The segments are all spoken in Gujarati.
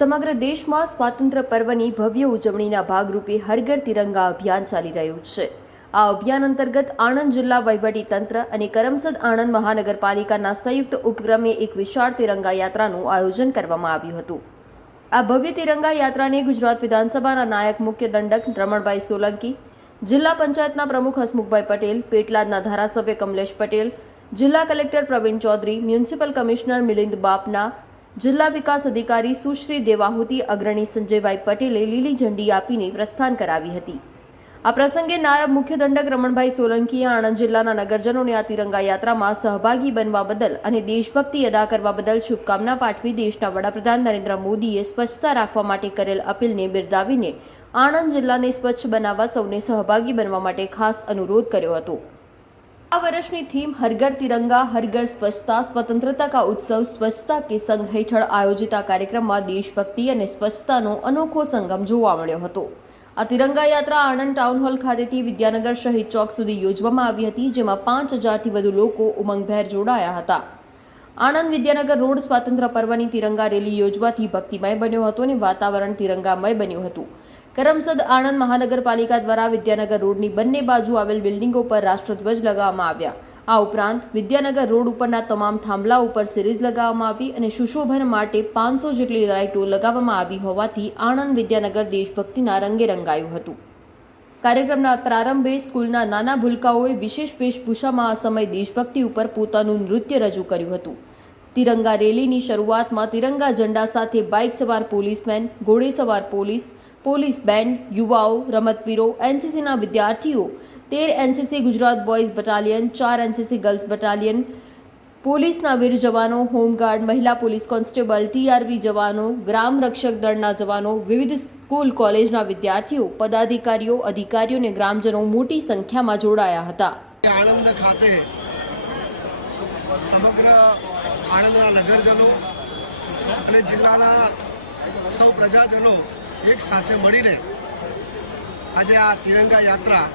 સમગ્ર દેશમાં સ્વાતંત્ર્ય પર્વની ભવ્ય ઉજવણીના ભાગરૂપે હર ઘર તિરંગા અભિયાન ચાલી રહ્યું છે। આ અભિયાન અંતર્ગત આણંદ જિલ્લા વહીવટીતંત્ર અને કરમસદ આણંદ મહાનગરપાલિકાના સંયુક્ત ઉપક્રમે એક વિશાળ તિરંગા યાત્રાનું આયોજન કરવામાં આવ્યું હતું। આ ભવ્ય તિરંગા યાત્રાને ગુજરાત વિધાનસભાના નાયક મુખ્ય દંડક રમણભાઈ સોલંકી, જિલ્લા પંચાયતના પ્રમુખ હસમુખભાઈ પટેલ, પેટલાદના ધારાસભ્ય કમલેશ પટેલ, જિલ્લા collector Pravin Chaudhari, municipal commissioner Milind Bapna, જિલ્લા વિકાસ અધિકારી સુશ્રી દેવાહુતિ અગ્રણી સંજયભાઈ પટેલે લીલી ઝંડી આપીને પ્રસ્થાન કરાવી હતી। આ પ્રસંગે નાયબ મુખ્ય દંડક રમણભાઈ સોલંકીએ આણંદ જિલ્લાના નગરજનોને આ તિરંગા યાત્રામાં સહભાગી બનવા બદલ અને દેશભક્તિ અદા કરવા બદલ શુભકામના પાઠવી દેશના વડાપ્રધાન નરેન્દ્ર મોદીએ સ્વચ્છતા રાખવા માટે કરેલ અપીલને બિરદાવીને આણંદ જિલ્લાને સ્વચ્છ બનાવવા સૌને સહભાગી બનવા માટે ખાસ અનુરોધ કર્યો હતો। આ વર્ષની થીમ હર ઘર તિરંગા હર ઘર સ્વચ્છતા स्वतंत्रता का उत्सव स्वच्छता के संघ हेठળ આયોજિત આ કાર્યક્રમમાં દેશભક્તિ અને સ્વચ્છતાનો અનોખો સંગમ જોવા મળ્યો હતો। આ તિરંગા યાત્રા આણંદ ટાઉન હોલ ખાતેથી વિદ્યાનગર શહીદ ચોક સુધી યોજવામાં આવી હતી, જેમાં 5000થી વધુ લોકો ઉમંગભેર જોડાયા હતા। આણંદ વિદ્યાનગર રોડ સ્વાતંત્ર્ય પર્વની તિરંગા રેલી યોજવાથી ભક્તિમય બન્યો હતો અને વાતાવરણ તિરંગામય બન્યું હતું। કરમસદ આણંદ મહાનગરપાલિકા દ્વારા વિદ્યાનગર રોડની બંને બાજુ આવેલ બિલ્ડિંગો પર રાષ્ટ્રધ્વજ લગાવવામાં આવ્યા। આ ઉપરાંત વિદ્યાનગર રોડ ઉપરના તમામ થાંભલા ઉપર સિરીઝ લગાવવામાં આવી અને સુશોભન માટે 500 જેટલી લાઇટો લગાવવામાં આવી હોવાથી આણંદ વિદ્યાનગર દેશભક્તિના રંગે રંગાયું હતું। કાર્યક્રમના પ્રારંભે સ્કૂલના નાના ભૂલકાઓએ વિશેષ વેશભૂષામાં આ સમય દેશભક્તિ ઉપર પોતાનું નૃત્ય રજૂ કર્યું હતું। તિરંગા રેલીની શરૂઆતમાં તિરંગા ઝંડા સાથે બાઇક સવાર પોલીસમેન, ઘોડેસવાર પોલીસ બેન્ડ, યુવાઓ, રમતવીરો, એનસીસીના વિદ્યાર્થીઓ, 13 NCC Gujarat boys battalion, 4 NCC girls battalion, પોલીસના વીર જવાનો, હોમગાર્ડ, મહિલા પોલીસ કોન્સ્ટેબલ, ટીઆરબી જવાનો, ગ્રામ રક્ષક દળના જવાનો, વિવિધ સ્કૂલ કોલેજના વિદ્યાર્થીઓ, પદાધિકારીઓ, અધિકારીઓ અને ગ્રામજનો મોટી સંખ્યામાં જોડાયા હતા। આણંદ ખાતે સમગ્ર આણંદના નગરજનો અને જિલ્લાના સૌ પ્રજાજનો એક સાથે મળીને આજે આ તિરંગા યાત્રા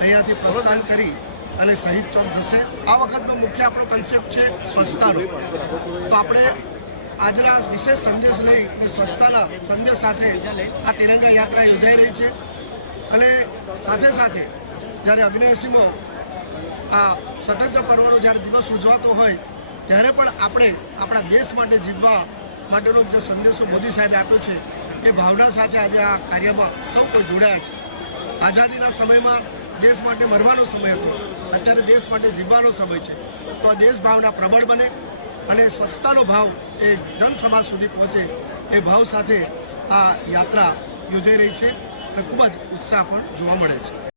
અહીંયાથી પ્રસ્થાન કરી અને શહીદ ચોક જશે। આ વખતનો મુખ્ય આપણો કન્સેપ્ટ છે સ્વચ્છતાનો। તો આપણે આજના વિશેષ સંદેશ લઈ અને સ્વચ્છતાના સંદેશ સાથે આ તિરંગા યાત્રા યોજાઈ રહી છે અને સાથે સાથે જ્યારે 79મો આ સ્વતંત્ર પર્વનો જ્યારે દિવસ ઉજવાતો હોય ત્યારે પણ આપણે આપણા દેશ માટે જીવવા માટેનો જે સંદેશો મોદી સાહેબે આપ્યો છે એ ભાવના સાથે આજે આ કાર્યમાં સૌ કોઈ જોડાયા છે। આઝાદીના સમયમાં દેશ માટે મરવાનો સમય હતો, અત્યારે દેશ માટે જીવવાનો સમય છે। તો આ દેશ ભાવના પ્રબળ બને અને સ્વચ્છતાનો ભાવ એ જનસમાજ સુધી પહોંચે એ ભાવ સાથે આ યાત્રા યોજાઈ રહી છે અને ખૂબ જ ઉત્સાહ પણ જોવા મળે છે।